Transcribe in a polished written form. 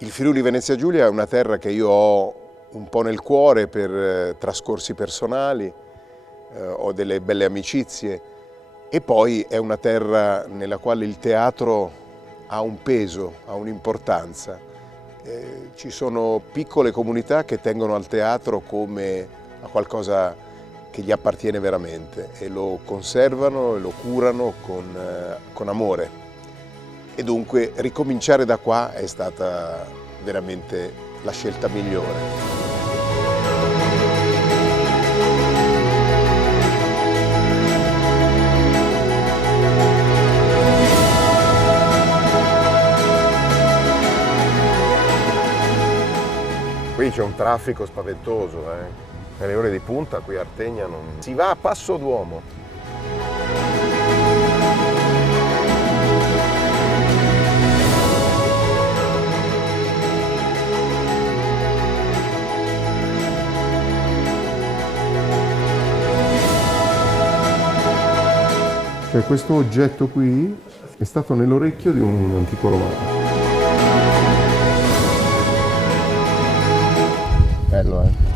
Il Friuli Venezia Giulia è una terra che io ho un po' nel cuore per trascorsi personali, ho delle belle amicizie e poi è una terra nella quale il teatro ha un peso, ha un'importanza. Ci sono piccole comunità che tengono al teatro come a qualcosa che gli appartiene veramente e lo conservano e lo curano con amore. E dunque ricominciare da qua è stata veramente la scelta migliore. Qui c'è un traffico spaventoso, nelle ore di punta qui a Artegna non si va a passo d'uomo. Cioè, questo oggetto qui è stato nell'orecchio di un antico romano. Bello, eh?